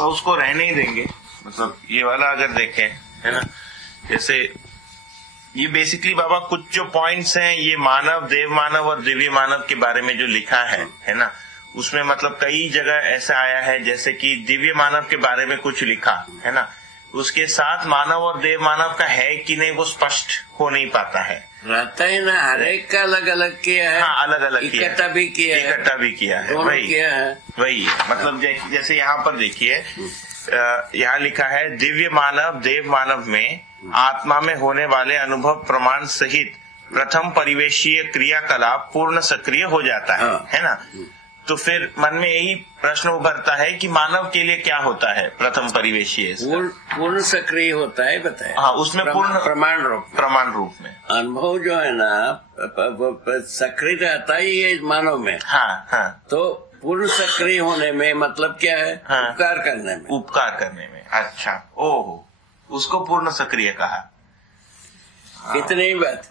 मतलब उसको रहने ही देंगे। मतलब ये वाला अगर देखें, है ना, जैसे ये बेसिकली बाबा कुछ जो पॉइंट्स हैं, ये मानव, देव मानव और दिव्य मानव के बारे में जो लिखा है ना, उसमें मतलब कई जगह ऐसा आया है जैसे कि दिव्य मानव के बारे में कुछ लिखा है ना, उसके साथ मानव और देव मानव का है कि नहीं वो स्पष्ट हो नहीं पाता है। रहता ही ना, हर एक का अलग अलग किया है। हाँ, अलग अलग इकट्ठा भी किया है, इकट्ठा भी किया है, वही किया है, वही मतलब जैसे यहाँ पर देखिए, यहाँ लिखा है दिव्य मानव देव मानव में आत्मा में होने वाले अनुभव प्रमाण सहित प्रथम परिवेशीय क्रियाकलाप पूर्ण सक्रिय हो जाता है ना। तो फिर मन में यही प्रश्न उभरता है कि मानव के लिए क्या होता है प्रथम परिवेशीय? पूर्ण सक्रिय होता है, बताए। हाँ, उसमें पूर्ण प्रमाण रूप में अनुभव जो है ना सक्रिय रहता ही है मानव में। हाँ हाँ। तो पूर्ण सक्रिय होने में मतलब क्या है? हाँ, उपकार करने में। अच्छा, ओहो, उसको पूर्ण सक्रिय कहा। इतनी ही बात।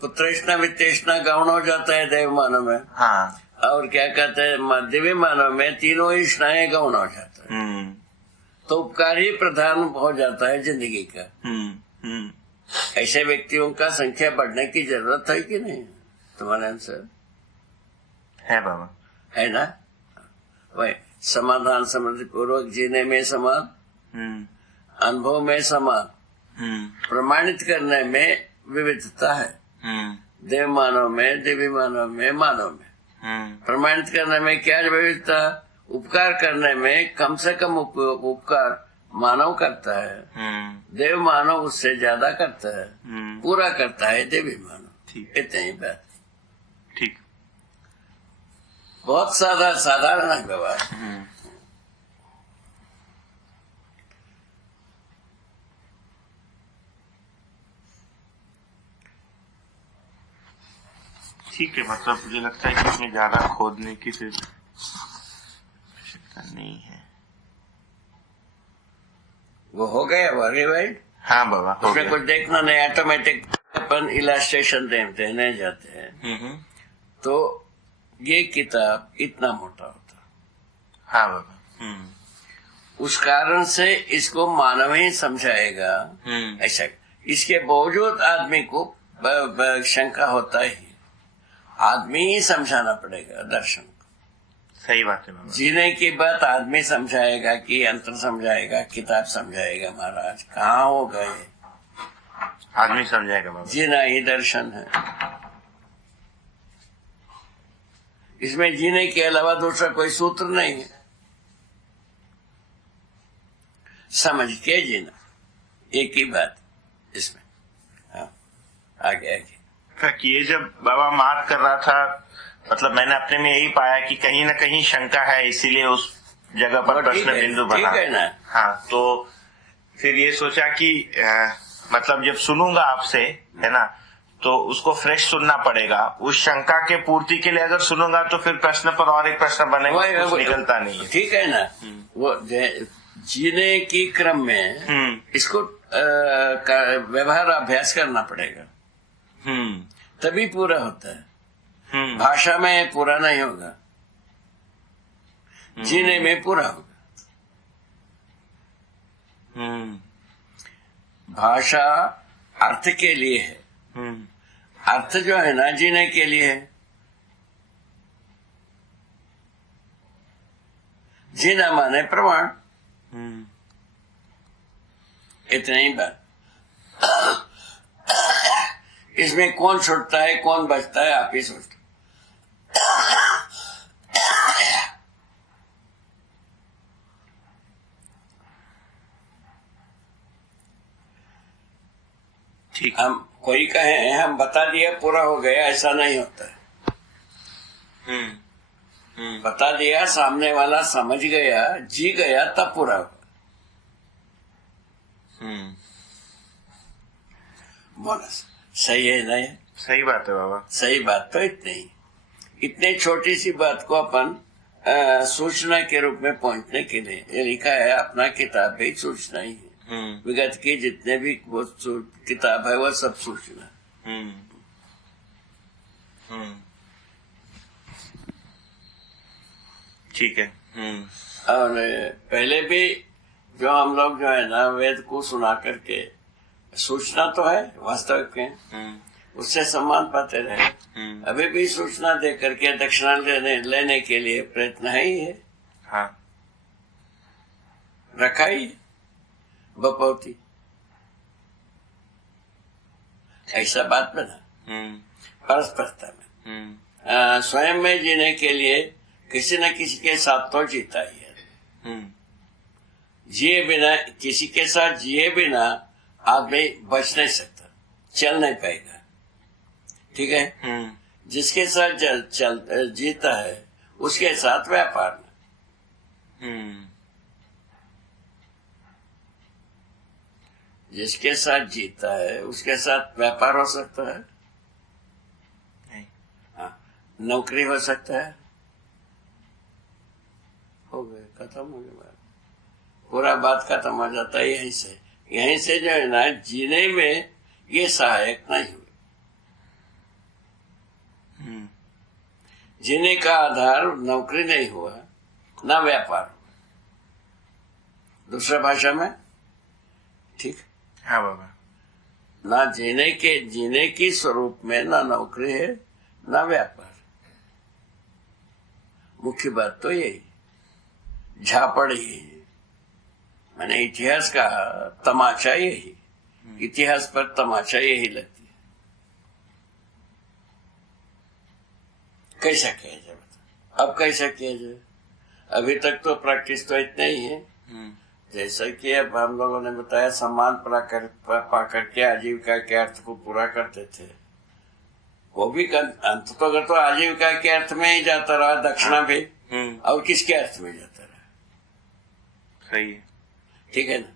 पुत्रेष्णा वित्तेष्णा गौण हो जाता है देव मानव में। हाँ। और क्या कहते हैं दिव्य मानव में तीनों ही स्नायु गौण हो जाता है। तो उपकार ही प्रधान हो जाता है जिंदगी का। ऐसे व्यक्तियों का संख्या बढ़ने की जरूरत है कि नहीं? तुम्हारे आंसर है बाबा, है ना? वही समाधान समृद्धि पूर्वक जीने में समान, अनुभव में समान, प्रमाणित करने में विविधता है। देव मानव में, दिव्य मानव में, मानव में। प्रमाणित करने में क्या विविधता? उपकार करने में कम से कम उपकार मानव करता है, देव मानव उससे ज्यादा करता है, पूरा करता है देवी मानव। इतनी ही बात। ठीक, बहुत साधारण है व्यवहार। ठीक है, मतलब मुझे लगता है कि इसमें ज्यादा खोदने की फिर आवश्यकता नहीं है। वो हो गया वेरीफाइड। हाँ बाबा, उसमें कुछ देखना नहीं, ऑटोमेटिक अपन इलास्ट्रेशन देने जाते हैं। तो ये किताब इतना मोटा होता। हाँ बाबा। उस कारण से इसको मानव ही समझाएगा ऐसा। इसके बावजूद आदमी को शंका होता ही, आदमी ही समझाना पड़ेगा दर्शन को। सही बात है बाबा। जीने की बात आदमी समझाएगा कि अंतर समझाएगा, किताब समझाएगा? महाराज कहाँ हो गए? आदमी समझाएगा बाबा। जीना ही दर्शन है। इसमें जीने के अलावा दूसरा कोई सूत्र नहीं है। समझ के जीना, एक ही बात इसमें। हाँ, आगे। ये जब बाबा मार्क कर रहा था, मतलब मैंने अपने में यही पाया कि कहीं ना कहीं शंका है, इसीलिए उस जगह पर प्रश्न बिंदु बना। ठीक है ना? हाँ, तो फिर ये सोचा कि मतलब जब सुनूंगा आपसे, है ना, तो उसको फ्रेश सुनना पड़ेगा। उस शंका के पूर्ति के लिए अगर सुनूंगा तो फिर प्रश्न पर और एक प्रश्न बनेगा, कुछ निकलता नहीं है। ठीक है ना? वो जीने की क्रम में इसको व्यवहार अभ्यास करना पड़ेगा, तभी पूरा होता है। भाषा में पूरा नहीं होगा, जीने में पूरा होगा। भाषा अर्थ के लिए है, अर्थ जो है ना जीने के लिए है। जीना माने प्रमाण। इतनी ही बात। इसमें कौन छुटता है कौन बचता है, आप ही सोचते। ठीक। हम कोई कहे हम बता दिया पूरा हो गया, ऐसा नहीं होता है। बता दिया, सामने वाला समझ गया, जी गया, तब पूरा हुआ। बोनस सही है नहीं? सही बात है बाबा। सही बात। तो इतनी छोटी सी बात को अपन सूचना के रूप में पहुंचने के लिए ये लिखा है। अपना किताब भी सूचना ही है। विगत की जितने भी वो किताब है वो सब सूचना। ठीक है। और पहले भी जो हम लोग जो है ना वेद को सुना करके सूचना तो है वास्तविक में, उससे सम्मान पाते रहे। अभी भी सूचना दे करके दक्षिणा लेने के लिए प्रयत्न है ही है। हाँ। रखा ही है बपौती, ऐसा बात बना परस्परता में। स्वयं में जीने के लिए किसी न किसी के साथ तो जीता ही है। जिए बिना, किसी के साथ जिए बिना आदमी बच नहीं सकता, चल नहीं पाएगा। ठीक है। जिसके साथ जीता है उसके साथ व्यापार में, जिसके साथ जीता है उसके साथ व्यापार हो सकता है, हाँ, नौकरी हो सकता है। हो गए, खत्म हो गया बात, पूरा बात खत्म हो जाता है। यहीं से जो है ना जीने में ये सहायक नहीं हुए। जीने का आधार नौकरी नहीं हुआ, ना व्यापार हुआ। दूसरा भाषा में ठीक। हाँ बाबा। ना जीने की स्वरूप में ना नौकरी है ना व्यापार। मुख्य बात तो यही झापड़ ही, मैंने इतिहास का तमाचा यही, इतिहास पर तमाचा यही लगती है। कैसा किया जाए, अब कैसा किया जाए? अभी तक तो प्रैक्टिस तो इतना ही है। जैसा कि अब हम लोगों ने बताया, सम्मान पा करके आजीविका के अर्थ को पूरा करते थे। वो भी अंत तो आजीविका के अर्थ में ही जाता रहा, दक्षिणा भी और किसके अर्थ में जाता रहा। सही है। ठीक है ना।